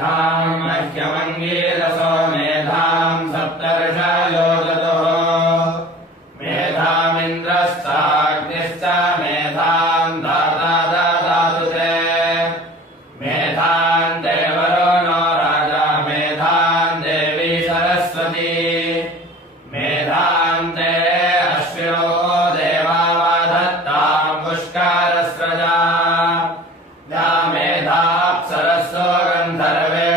मेधाम् मह्यमङ्गीरसो मेधाम् सप्तर्षयो ददुः मेधामिन्द्रश्चाग्निश्च मेधाम् दाता ददातु ते मेधाम् देवरुणो राजा मेधाम् देवी सरस्वती मेधाम् ते अश्विनो देवा वधत्ताम् पुष्कारस्रजा या मेधाप्सरसो गन्धर्वे